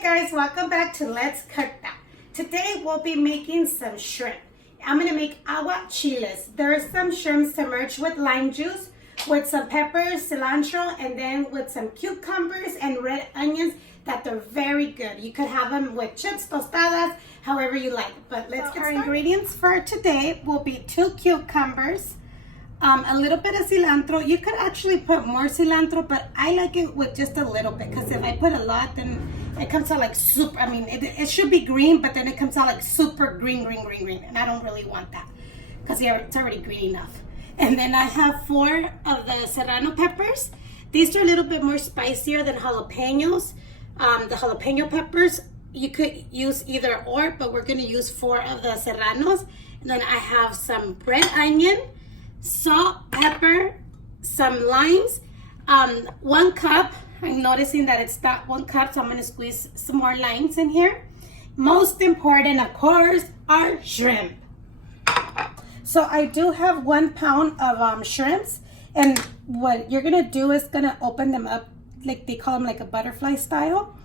Hey guys, welcome back to Let's Cook That. Today we'll be making some shrimp. I'm going to make aguachiles. There's some shrimp submerged with lime juice, with some peppers, cilantro, and then with some cucumbers and red onions that they're very good. You could have them with chips, tostadas, however you like. But let's get started. Our ingredients for today will be 2 cucumbers, a little bit of cilantro. You could actually put more cilantro, but I like it with just a little bit because if I put a lot, then it comes out like super, it should be green, but then it comes out like super green, and I don't really want that because it's already green enough. And then I have 4 of the serrano peppers. These are a little bit more spicier than jalapenos. The jalapeno peppers, you could use either or, but we're gonna use 4 of the serranos. And then I have some red onion, salt, pepper, some limes, 1 cup. I'm noticing that it's not 1 cup, so I'm gonna squeeze some more limes in here. Most important, of course, are shrimp. So I do have 1 pound of shrimps, and what you're gonna do is gonna open them up, like they call them like a butterfly style,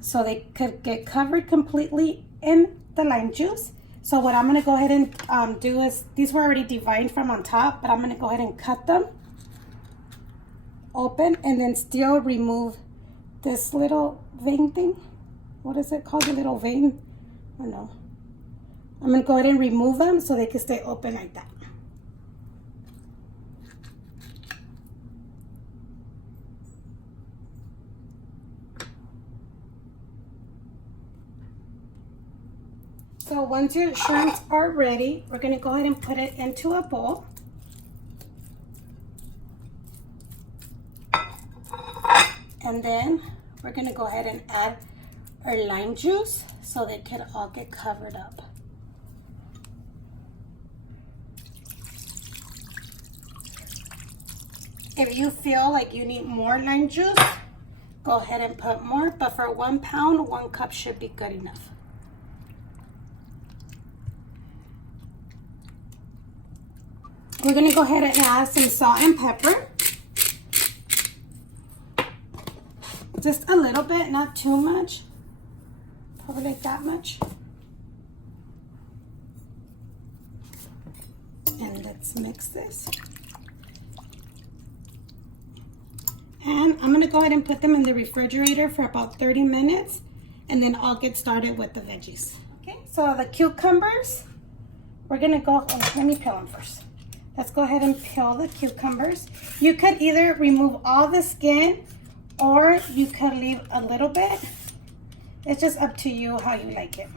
so they could get covered completely in the lime juice. So what I'm gonna go ahead and do is, these were already deveined from on top, but I'm gonna go ahead and cut them open and then still remove this little vein thing. What is it called? The little vein? I don't know. I'm gonna go ahead and remove them so they can stay open like that. So once your shrimps are ready, we're gonna go ahead and put it into a bowl. And then we're gonna go ahead and add our lime juice so they can all get covered up. If you feel like you need more lime juice, go ahead and put more, but for 1 pound, 1 cup should be good enough. We're gonna go ahead and add some salt and pepper. Just a little bit, not too much. Probably like that much. And let's mix this. And I'm gonna go ahead and put them in the refrigerator for about 30 minutes, and then I'll get started with the veggies. Okay, so the cucumbers, we're gonna go, let me peel them first. Let's go ahead and peel the cucumbers. You could either remove all the skin or you could leave a little bit. It's just up to you how you like it.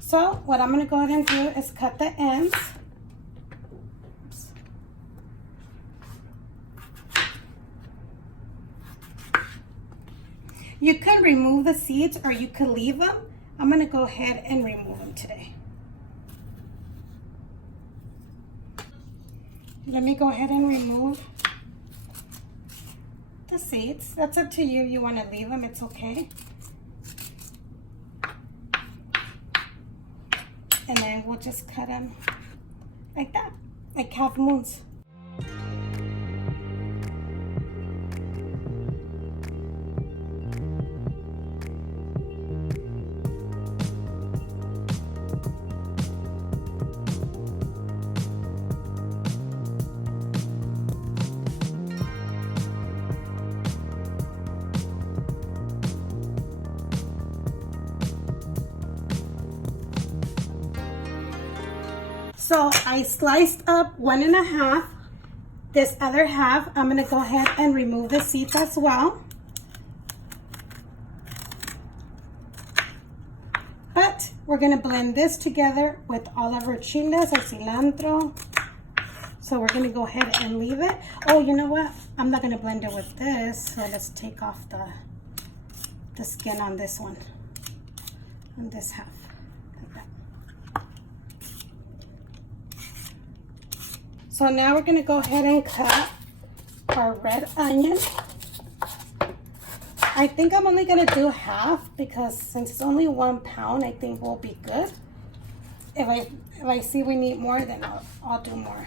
So what I'm gonna go ahead and do is cut the ends. Oops. You can remove the seeds or you could leave them. I'm gonna go ahead and remove them today. Let me go ahead and remove the seeds. That's up to you. You want to leave them, it's okay. And then we'll just cut them like that, like half moons. So I sliced up 1 1/2. This other half, I'm gonna go ahead and remove the seeds as well. But we're gonna blend this together with all of our chiles, our cilantro. So we're gonna go ahead and leave it. Oh, you know what? I'm not gonna blend it with this. So let's take off the skin on this one, on this half. So now we're gonna go ahead and cut our red onion. I think I'm only gonna do half because since it's only 1 pound, I think we'll be good. If I see we need more, then I'll do more.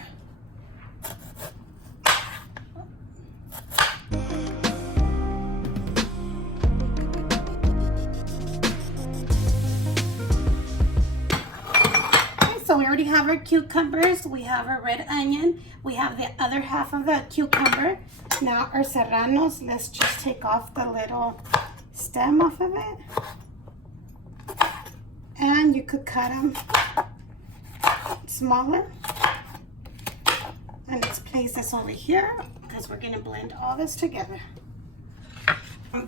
we have our cucumbers, we have our red onion, we have the other half of the cucumber. Now our serranos, let's just take off the little stem off of it. And you could cut them smaller. And let's place this over here because we're gonna blend all this together.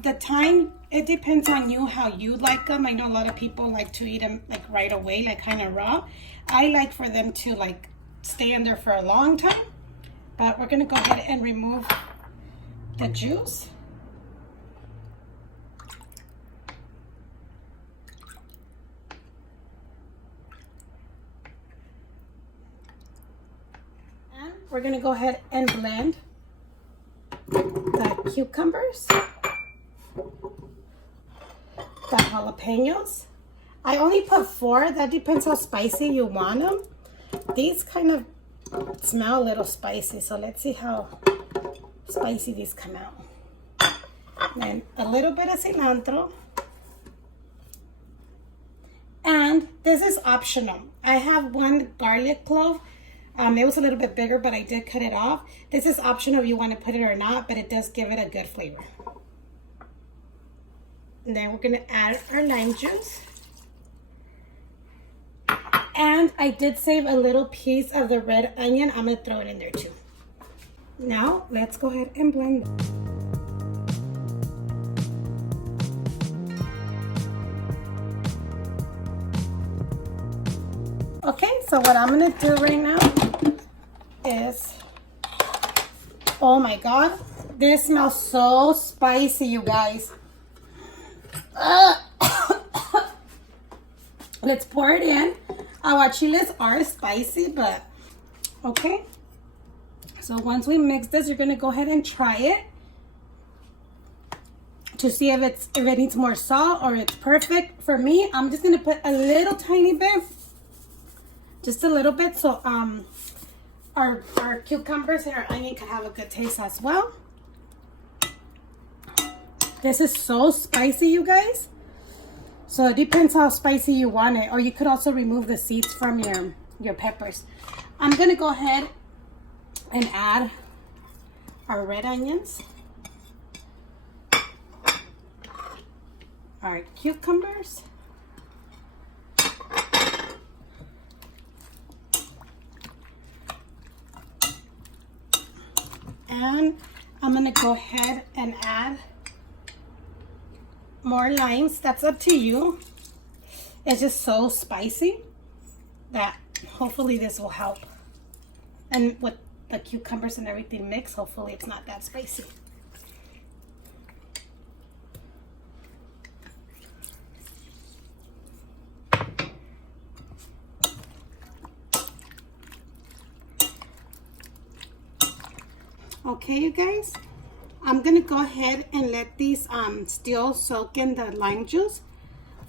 The time, it depends on you, how you like them. I know a lot of people like to eat them like right away, like kind of raw. I like for them to like stay in there for a long time. But we're gonna go ahead and remove the juice. And we're gonna go ahead and blend the cucumbers, the jalapenos. I only put 4. That depends how spicy you want them. These kind of smell a little spicy, so let's see how spicy these come out. Then a little bit of cilantro. And this is optional. I have 1 garlic clove. It was a little bit bigger, but I did cut it off. This is optional if you want to put it or not, but it does give it a good flavor. And then we're gonna add our lime juice. And I did save a little piece of the red onion. I'm gonna throw it in there too. Now, let's go ahead and blend. Okay, so what I'm gonna do right now is, oh my God, this smells so spicy, you guys. Let's pour it in. Aguachiles are spicy, but okay. So once we mix this, you're gonna go ahead and try it to see if it needs more salt or it's perfect. For me, I'm just gonna put a little tiny bit, just a little bit, so our cucumbers and our onion can have a good taste as well. This is so spicy, you guys. So it depends how spicy you want it, or you could also remove the seeds from your peppers. I'm gonna go ahead and add our red onions, our cucumbers, and I'm gonna go ahead and add more limes. That's up to you. It's just so spicy that hopefully this will help. And with the cucumbers and everything mixed, hopefully it's not that spicy. Okay, you guys, I'm gonna go ahead and let these still soak in the lime juice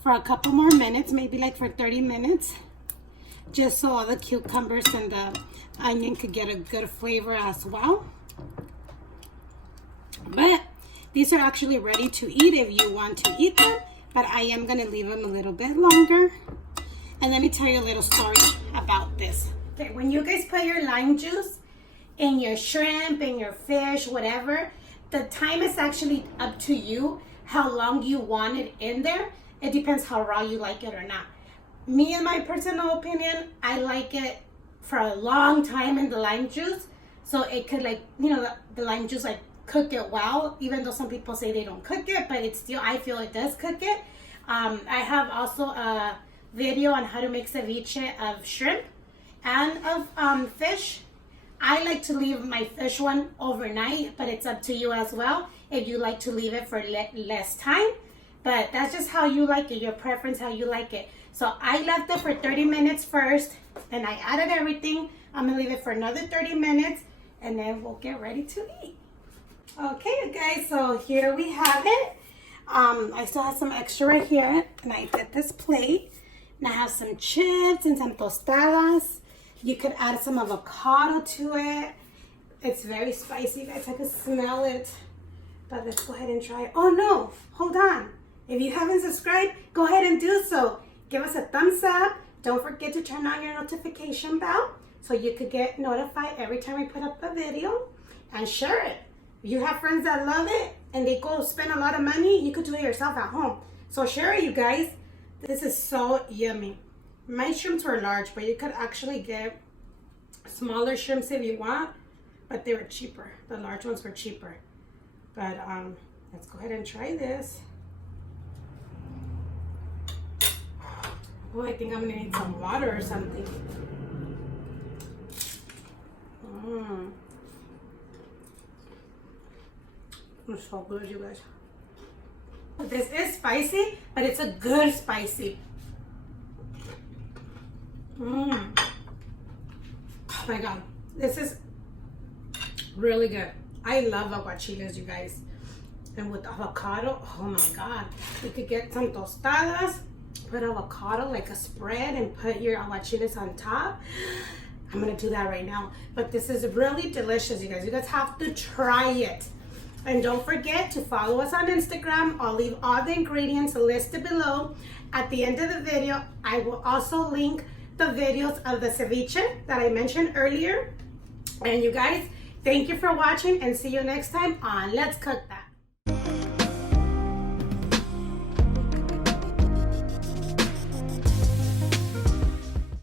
for a couple more minutes, maybe like for 30 minutes, just so all the cucumbers and the onion could get a good flavor as well. But these are actually ready to eat if you want to eat them, but I am gonna leave them a little bit longer. And let me tell you a little story about this. Okay, when you guys put your lime juice in your shrimp, in your fish, whatever, the time is actually up to you how long you want it in there. It depends how raw you like it or not. Me, in my personal opinion, I like it for a long time in the lime juice, so it could, like, you know, the lime juice like cook it well, even though some people say they don't cook it, but it's still, I feel it does cook it. I have also a video on how to make ceviche of shrimp and of fish. I like to leave my fish one overnight, but it's up to you as well if you like to leave it for less time. But that's just how you like it, your preference, how you like it. So I left it for 30 minutes first, then I added everything. I'm gonna leave it for another 30 minutes, and then we'll get ready to eat. Okay, you guys, so here we have it. I still have some extra right here, and I did this plate. And I have some chips and some tostadas. You could add some avocado to it. It's very spicy, guys. I can smell it. But let's go ahead and try it. Oh no, hold on. If you haven't subscribed, go ahead and do so. Give us a thumbs up. Don't forget to turn on your notification bell so you could get notified every time we put up a video, and share it. If you have friends that love it and they go spend a lot of money, you could do it yourself at home. So share it, you guys. This is so yummy. My shrimps were large, but you could actually get smaller shrimps if you want, but they were cheaper. The large ones were cheaper. But let's go ahead and try this. Oh, I think I'm gonna need some water or something. It's so good, you guys. This is spicy, but it's a good spicy. Oh my God, this is really good. I love aguachiles, you guys. And with avocado, oh my God. You could get some tostadas, put avocado like a spread, and put your aguachiles on top. I'm gonna do that right now. But this is really delicious, you guys. You guys have to try it. And don't forget to follow us on Instagram. I'll leave all the ingredients listed below. At the end of the video, I will also link the videos of the ceviche that I mentioned earlier. And you guys, thank you for watching, and see you next time on Let's Cook That.